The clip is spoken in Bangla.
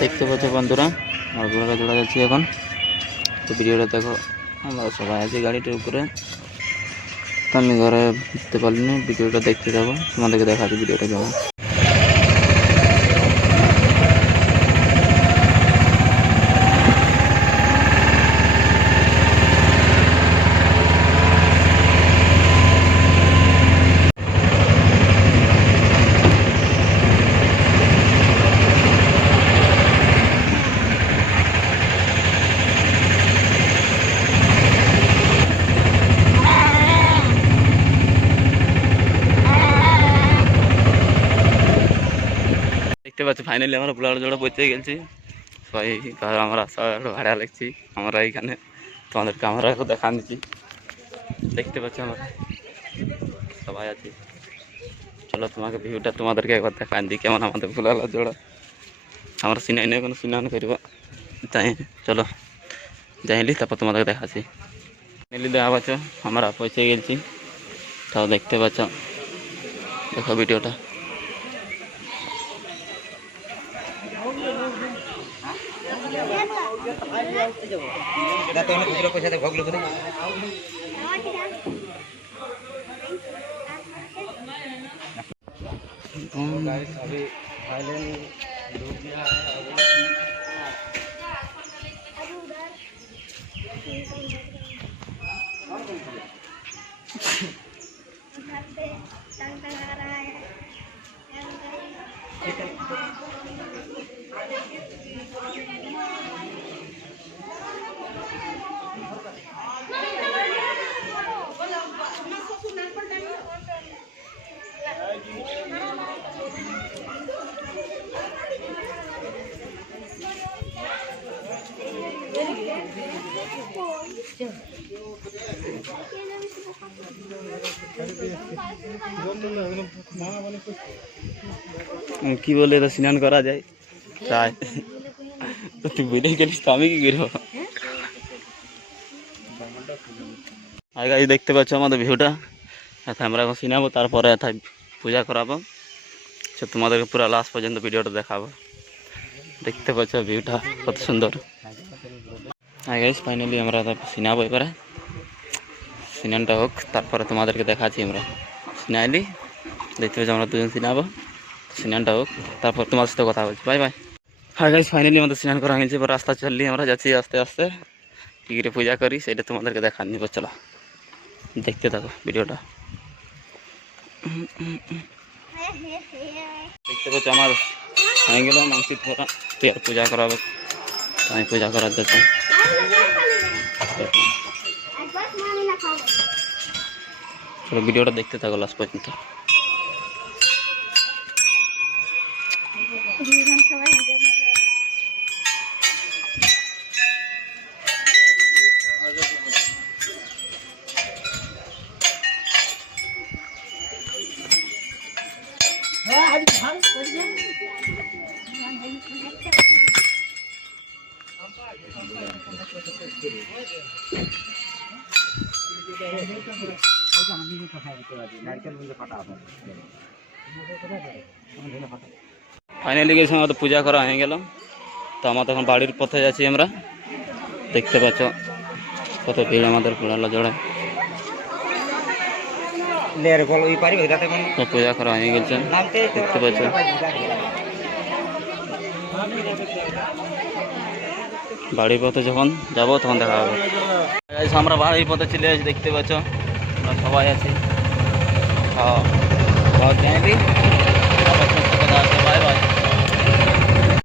দেখতে পাচ্ছ বন্ধুরা আমার ঘোড়াটা জোড়া যাচ্ছি এখন। তো ভিডিওটা দেখো, আমরা সবাই আছি গাড়িটার উপরে। তো আমি ঘরে বুঝতে পারিনি, ভিডিওটা দেখতে যাবো, তোমাদেরকে দেখাচ্ছি ভিডিওটা কেমন। দেখতে পাচ্ছি ফাইনালি আমরা বুলার জোড়া পৌঁছে গেছি সবাই। আমরা ভাড়া লাগছি আমরা এইখানে, তোমাদের ক্যামেরা দেখা দিচ্ছি। দেখতে পাচ্ছি আমরা সবাই আছি। চলো তোমাকে ভিউটা তোমাদেরকে একবার দেখা দিই কেমন আমাদের বুলার জোড়া। আমরা সিনাই নিয়ে কোনো সিনান করবো তাই, চলো যাইলি তারপর তোমাদেরকে দেখাচ্ছি। ফাইনালি দেখা পাচ্ছ আমরা পৌঁছে গেছি। তাও দেখতে পাচ্ছ, দেখো ভিডিওটা। अभी थाईलैंड डूब गया है। কি বলে এটা স্নান করা যায় তাই তো তুই বুঝে গেলিস তো আমি কি করবো। আগে দেখতে পাচ্ছ আমাদের ভিউটা, আমরা এখন সিনাবো, তারপরে পূজা করাবো। তো তোমাদেরকে পুরো লাস্ট পর্যন্ত ভিডিওটা দেখাবো। দেখতে পাচ্ছ ভিউটা কত সুন্দর। গাইস ফাইনালি আমরা সিনাবো, এবারে সিনানটা হোক তারপরে তোমাদেরকে দেখাচ্ছি। আমরা সিনাইলি দেখতে পাচ্ছি আমরা দুজন সিনাবো, সিনানটা হোক তারপর তোমার সাথে কথা বলছি। Bye bye. হ্যাঁ গাইস ফাইনালি আমাদের স্নান করা হয়েছে, এবার রাস্তা চললি আমরা যাচ্ছি আস্তে আস্তে টিকিটে পূজা করি, সেটা তোমাদেরকে দেখা নিব। চলো দেখতে থাকো ভিডিওটা। দেখতে পাচ্ছ আমার হয়ে গেল মানসিক করা, আর পূজা করাবো, আমি পূজা করার জন্য। চলো ভিডিওটা দেখতে থাকো লাস্ট পর্যন্ত। ফাইনালি গেছি আমাদের পূজা করা হয়ে গেল। তো আমাদের এখন বাড়ির পথে যাচ্ছি আমরা। দেখতে পাচ্ছ কত ভিড় আমাদের পুরালা জোড়ায়। পূজা করা হয়ে গেছে দেখতে পাচ্ছ। বাড়ির পথে যখন যাবো তখন দেখা হবে। আমরা বাড়ির পথে চলে আসি, দেখতে পাচ্ছ আমরা সবাই আছি।